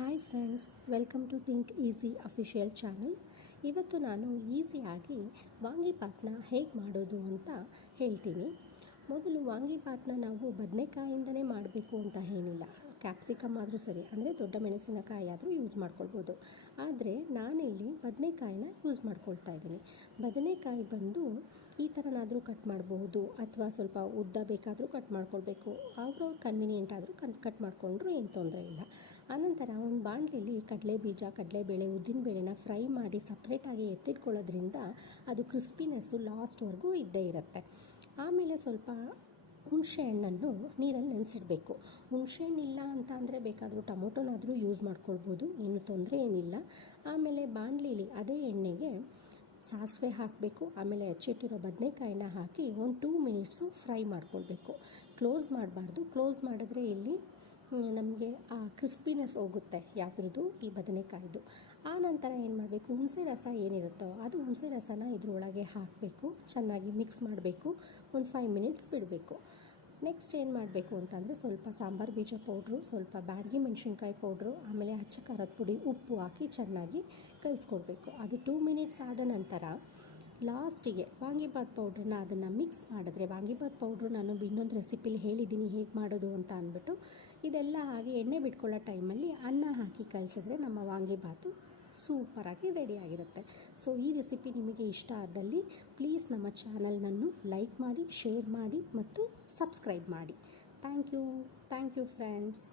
Hi friends, welcome to think easy official channel. ಇವತ್ತು ನಾನು ಈಸಿಯಾಗಿ ವಾಂಗಿಬಾತನ್ನ ಹೇಗೆ ಮಾಡೋದು ಅಂತ ಹೇಳ್ತೀನಿ. ಮೊದಲು ವಾಂಗಿಬಾತನ್ನ ನಾವು ಬದನೆಕಾಯಿಂದನೇ ಮಾಡಬೇಕು ಅಂತ ಏನಿಲ್ಲ. ಕ್ಯಾಪ್ಸಿಕಮ್ ಆದರೂ ಸರಿ, ಅಂದರೆ ದೊಡ್ಡ ಮೆಣಸಿನಕಾಯಿ ಆದರೂ ಯೂಸ್ ಮಾಡ್ಕೊಳ್ಬೋದು. ಆದರೆ ನಾನಿಲ್ಲಿ ಬದನೆಕಾಯಿನ ಯೂಸ್ ಮಾಡ್ಕೊಳ್ತಾ ಇದ್ದೀನಿ. ಬದನೆಕಾಯಿ ಬಂದು ಈ ಥರನಾದರೂ ಕಟ್ ಮಾಡಬಹುದು, ಅಥವಾ ಸ್ವಲ್ಪ ಉದ್ದ ಬೇಕಾದರೂ ಕಟ್ ಮಾಡ್ಕೊಳ್ಬೇಕು. ಅವ್ರವ್ರ ಕನ್ವಿನಿಯೆಂಟ್ ಆದರೂ ಕಟ್ ಮಾಡಿಕೊಂಡ್ರೂ ಏನು ತೊಂದರೆ ಇಲ್ಲ. ಆನಂತರ ಒಂದು ಬಾಣಲೆಯಲ್ಲಿ ಕಡಲೆಬೀಜ, ಕಡಲೆಬೇಳೆ, ಉದ್ದಿನಬೇಳೆನ ಫ್ರೈ ಮಾಡಿ ಸಪ್ರೇಟಾಗಿ ಎತ್ತಿಟ್ಕೊಳ್ಳೋದ್ರಿಂದ ಅದು ಕ್ರಿಸ್ಪಿನೆಸ್ಸು ಲಾಸ್ಟ್ವರೆಗೂ ಇದ್ದೇ ಇರುತ್ತೆ. ಆಮೇಲೆ ಸ್ವಲ್ಪ ಹುಣಸೆ ಹಣ್ಣನ್ನು ನೀರಲ್ಲಿ ನೆನೆಸಿಡಬೇಕು. ಹುಣಸೆ ಹಣ್ಣಿಲ್ಲ ಅಂತ ಅಂದರೆ ಬೇಕಾದರೂ ಟೊಮೊಟೊನಾದರೂ ಯೂಸ್ ಮಾಡ್ಕೊಳ್ಬೋದು, ಏನು ತೊಂದರೆ ಏನಿಲ್ಲ. ಆಮೇಲೆ ಬಾಣಲಿಲಿ ಅದೇ ಎಣ್ಣೆಗೆ ಸಾಸಿವೆ ಹಾಕಬೇಕು. ಆಮೇಲೆ ಹೆಚ್ಚಿಟ್ಟಿರೋ ಬದನೆಕಾಯಿನ ಹಾಕಿ ಒಂದು 2 ಮಿನಿಟ್ಸು ಫ್ರೈ ಮಾಡ್ಕೊಳ್ಬೇಕು. ಕ್ಲೋಸ್ ಮಾಡಬಾರ್ದು. ಕ್ಲೋಸ್ ಮಾಡಿದ್ರೆ ಇಲ್ಲಿ ನಮಗೆ ಆ ಕ್ರಿಸ್ಪಿನೆಸ್ ಹೋಗುತ್ತೆ ಯಾವುದ್ರದ್ದು, ಈ ಬದನೆಕಾಯಿದು. ಆ ನಂತರ ಏನು ಮಾಡಬೇಕು, ಹುಣಸೆ ರಸ ಏನಿರುತ್ತೋ ಅದು ಹುಣಸೆ ರಸನ ಇದ್ರೊಳಗೆ ಹಾಕಬೇಕು. ಚೆನ್ನಾಗಿ ಮಿಕ್ಸ್ ಮಾಡಬೇಕು. ಒಂದು 5 ಮಿನಿಟ್ಸ್ ಬಿಡಬೇಕು. ನೆಕ್ಸ್ಟ್ ಏನು ಮಾಡಬೇಕು ಅಂತಂದರೆ ಸ್ವಲ್ಪ ಸಾಂಬಾರು ಬೀಜ ಪೌಡ್ರು, ಸ್ವಲ್ಪ ಬ್ಯಾಡಗಿ ಮೆಣಸಿನ್ಕಾಯಿ ಪೌಡ್ರು, ಆಮೇಲೆ ಅಚ್ಚ ಖಾರದ ಪುಡಿ, ಉಪ್ಪು ಹಾಕಿ ಚೆನ್ನಾಗಿ ಕಲಿಸ್ಕೊಡ್ಬೇಕು. ಅದು 2 ಮಿನಿಟ್ಸ್ ಆದ ನಂತರ ಲಾಸ್ಟಿಗೆ ವಾಂಗಿಬಾತ್ ಪೌಡ್ರನ್ನ ಅದನ್ನು ಮಿಕ್ಸ್ ಮಾಡಿದ್ರೆ, ವಾಂಗಿಬಾತ್ ಪೌಡ್ರು ನಾನು ಇನ್ನೊಂದು ರೆಸಿಪಿಲಿ ಹೇಳಿದ್ದೀನಿ ಹೇಗೆ ಮಾಡೋದು ಅಂತ ಅಂದ್ಬಿಟ್ಟು, ಇದೆಲ್ಲ ಹಾಗೆ ಎಣ್ಣೆ ಬಿಟ್ಕೊಳ್ಳೋ ಟೈಮಲ್ಲಿ ಅನ್ನ ಹಾಕಿ ಕಲಿಸಿದ್ರೆ ನಮ್ಮ ವಾಂಗಿಬಾತು ಸೂಪರಾಗಿ ರೆಡಿಯಾಗಿರುತ್ತೆ. ಸೊ ಈ ರೆಸಿಪಿ ನಿಮಗೆ ಇಷ್ಟ ಆದಲ್ಲಿ ಪ್ಲೀಸ್ ನಮ್ಮ ಚಾನಲ್ನನ್ನು ಲೈಕ್ ಮಾಡಿ, ಶೇರ್ ಮಾಡಿ ಮತ್ತು ಸಬ್ಸ್ಕ್ರೈಬ್ ಮಾಡಿ. Thank you friends.